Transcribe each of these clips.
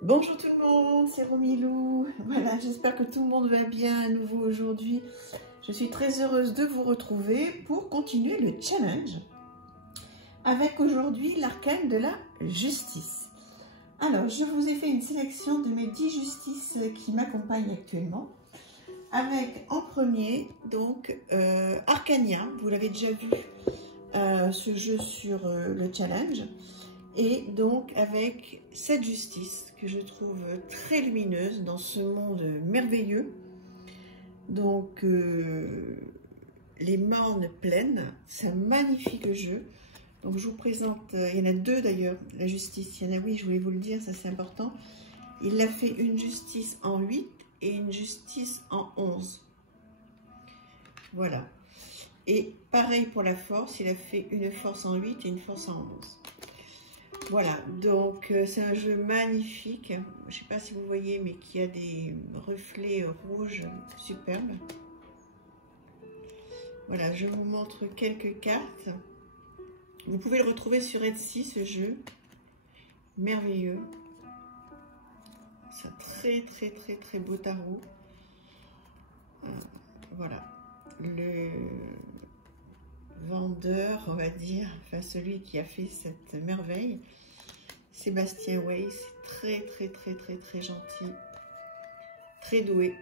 Bonjour tout le monde, c'est Romilou. Voilà, j'espère que tout le monde va bien à nouveau aujourd'hui. Je suis très heureuse de vous retrouver pour continuer le challenge avec aujourd'hui l'arcane de la justice. Alors, je vous ai fait une sélection de mes 10 justices qui m'accompagnent actuellement. Avec en premier, donc, Arcania. Vous l'avez déjà vu, ce jeu sur le challenge. Et donc avec cette justice que je trouve très lumineuse dans ce monde merveilleux. Donc les mornes pleines, c'est un magnifique jeu. Donc je vous présente, il y en a deux d'ailleurs, la justice, il y en a, oui, je voulais vous le dire, ça c'est important. Il a fait une justice en 8 et une justice en 11. Voilà. Et pareil pour la force, il a fait une force en 8 et une force en 11. Voilà, donc c'est un jeu magnifique. Je ne sais pas si vous voyez, mais qui a des reflets rouges superbes. Voilà, je vous montre quelques cartes. Vous pouvez le retrouver sur Etsy, ce jeu. Merveilleux. C'est un très beau tarot. Voilà. Le vendeur, on va dire, enfin celui qui a fait cette merveille, Sébastien Way, c'est très gentil, très doué.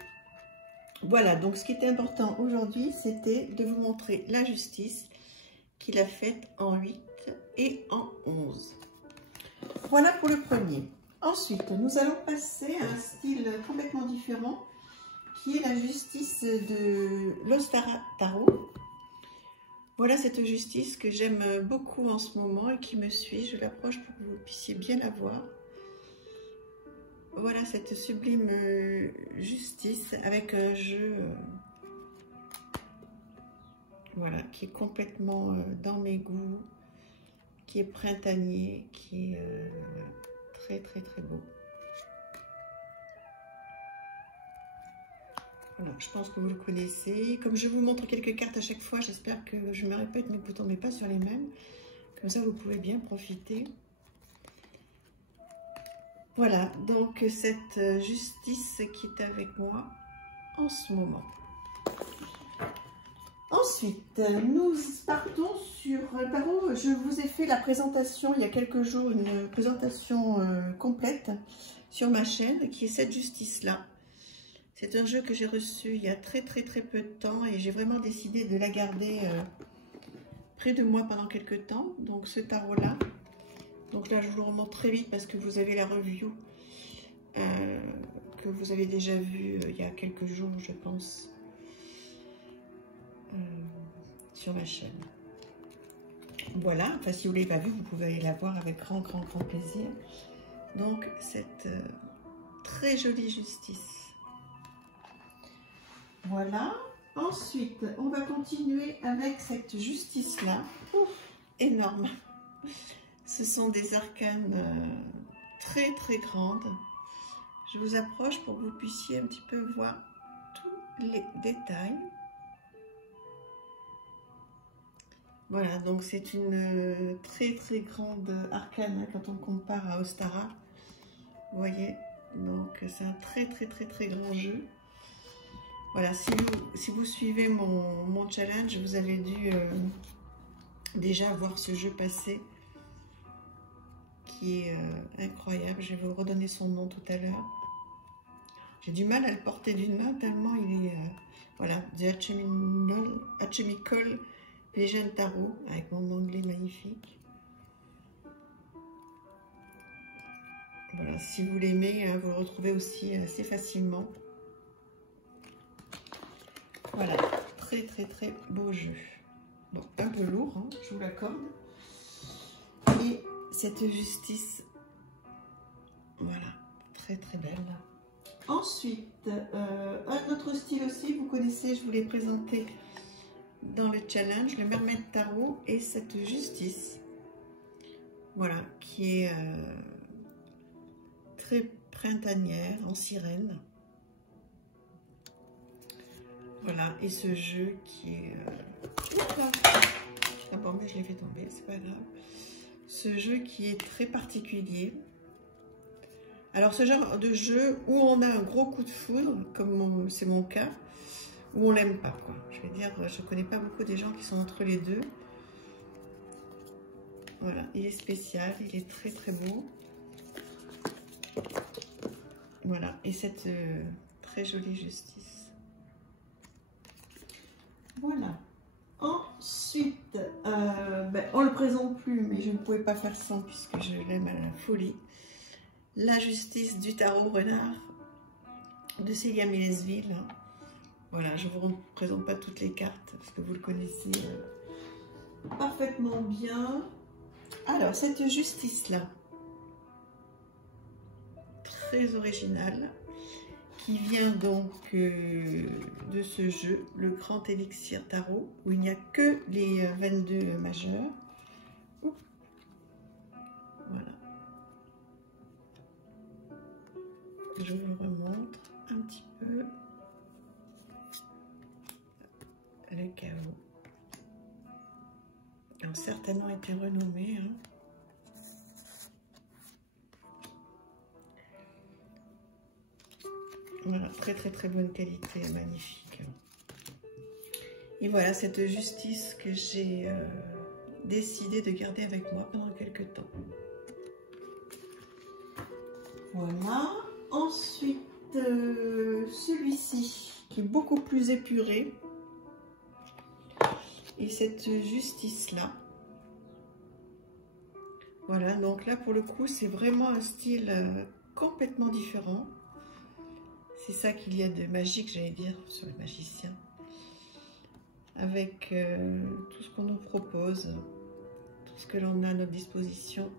Voilà, donc ce qui était important aujourd'hui, c'était de vous montrer la justice qu'il a faite en 8 et en 11. Voilà pour le premier. Ensuite, nous allons passer à un style complètement différent, qui est la justice de l'Ostara Tarot. Voilà cette justice que j'aime beaucoup en ce moment et qui me suit. Je l'approche pour que vous puissiez bien la voir. Voilà cette sublime justice avec un jeu voilà, qui est complètement dans mes goûts, qui est printanier, qui est très beau. Voilà, je pense que vous le connaissez. Comme je vous montre quelques cartes à chaque fois, j'espère que je me répète, mais vous ne tombez pas sur les mêmes. Comme ça, vous pouvez bien profiter. Voilà, donc cette justice qui est avec moi en ce moment. Ensuite, nous partons sur un tarot. Je vous ai fait la présentation il y a quelques jours, une présentation complète sur ma chaîne, qui est cette justice-là. C'est un jeu que j'ai reçu il y a très peu de temps et j'ai vraiment décidé de la garder près de moi pendant quelques temps. Donc ce tarot-là. Donc là, je vous le remonte très vite parce que vous avez la review que vous avez déjà vue il y a quelques jours, je pense, sur ma chaîne. Voilà, enfin si vous ne l'avez pas vue, vous pouvez aller la voir avec grand plaisir. Donc cette très jolie justice. Voilà. Ensuite, on va continuer avec cette justice-là. Énorme. Ce sont des arcanes très grandes. Je vous approche pour que vous puissiez un petit peu voir tous les détails. Voilà, donc c'est une très grande arcane hein, quand on compare à Ostara. Vous voyez, donc c'est un très grand jeu. Voilà, si vous suivez mon challenge, vous avez dû déjà voir ce jeu passer, qui est incroyable. Je vais vous redonner son nom tout à l'heure. J'ai du mal à le porter d'une main, tellement il est... voilà, The Alchemical Vision Tarot, avec mon anglais magnifique. Voilà, si vous l'aimez, hein, vous le retrouvez aussi assez facilement. Voilà, très beau jeu. Bon, un peu lourd, hein, je vous l'accorde. Et cette justice, voilà, très belle. Ensuite, un autre style aussi, vous connaissez, je vous l'ai présenté dans le challenge, le Mermaid Tarot et cette justice. Voilà, qui est très printanière, en sirène. Voilà, et ce jeu qui est... Ah bon, mais je l'ai fait tomber, c'est pas grave. Ce jeu qui est très particulier, Alors ce genre de jeu où on a un gros coup de foudre, comme c'est mon cas, où on l'aime pas, quoi. Je vais dire, je connais pas beaucoup des gens qui sont entre les deux. Voilà, il est spécial, il est très très beau. Voilà, et cette très jolie justice. Voilà. Ensuite, on le présente plus, mais je ne pouvais pas faire sans puisque je l'aime à la folie. La justice du tarot renard de Célia Millesville. Voilà, je ne vous présente pas toutes les cartes parce que vous le connaissez parfaitement bien. Alors, cette justice-là, très originale, qui vient donc de ce jeu, le Grand Élixir Tarot, où il n'y a que les 22 majeurs. Voilà. Je vous le remontre un petit peu. Le chaos. A certainement été renommé. Hein. Voilà, très très très bonne qualité, magnifique. Et voilà cette justice que j'ai décidé de garder avec moi pendant quelques temps. Voilà. Ensuite, celui-ci qui est beaucoup plus épuré. Et cette justice-là. Voilà, donc là pour le coup, c'est vraiment un style complètement différent. C'est ça qu'il y a de magique, j'allais dire, sur le magicien. Avec tout ce qu'on nous propose, tout ce que l'on a à notre disposition.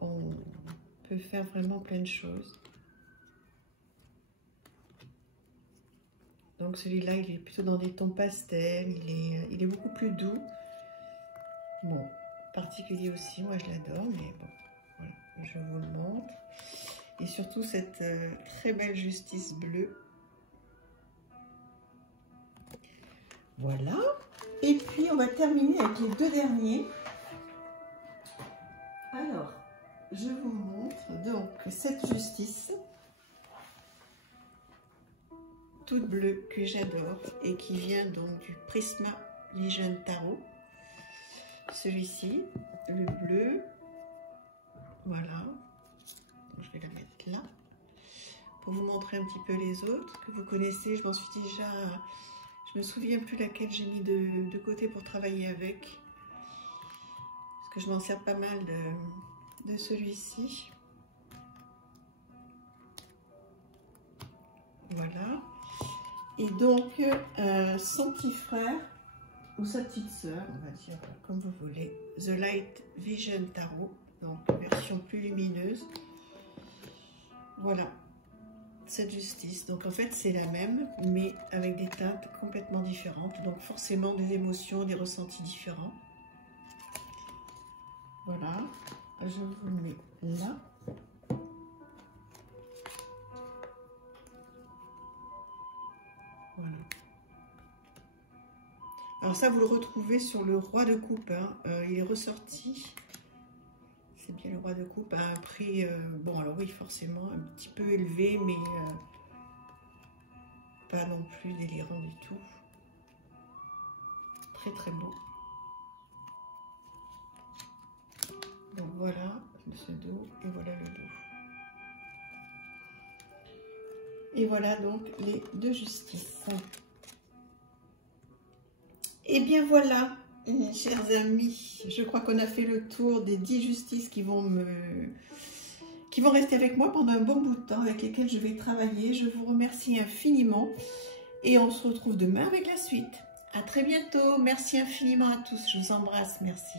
On peut faire vraiment plein de choses. Donc celui-là, il est plutôt dans des tons pastels, il est beaucoup plus doux. Bon, particulier aussi, moi je l'adore, mais bon, voilà, je vous le montre. Et surtout cette très belle justice bleue. Voilà. Et puis on va terminer avec les deux derniers. Alors, je vous montre donc cette justice. Toute bleue que j'adore et qui vient donc du Prisma Vision Tarot. Celui-ci, le bleu, voilà, je vais la mettre là pour vous montrer un petit peu les autres que vous connaissez. Je m'en suis déjà, je me souviens plus laquelle j'ai mis de côté pour travailler avec, parce que je m'en sers pas mal de celui-ci. Voilà. Et donc, son petit frère, ou sa petite sœur, on va dire comme vous voulez, The Light Vision Tarot, donc version plus lumineuse. Voilà, cette justice. Donc en fait, c'est la même, mais avec des teintes complètement différentes. Donc forcément des émotions, des ressentis différents. Voilà, je vous le mets là. Voilà. Alors ça, vous le retrouvez sur le Roi de Coupe. Hein. Il est ressorti. C'est bien le Roi de Coupe à un prix, bon alors oui, forcément, un petit peu élevé, mais pas non plus délirant du tout. Très très beau. Donc voilà ce dos et voilà le dos. Et voilà donc les deux justices. Et bien voilà, chers amis, je crois qu'on a fait le tour des 10 justices qui vont rester avec moi pendant un bon bout de temps, avec lesquelles je vais travailler. Je vous remercie infiniment et on se retrouve demain avec la suite. À très bientôt, merci infiniment à tous, je vous embrasse, merci.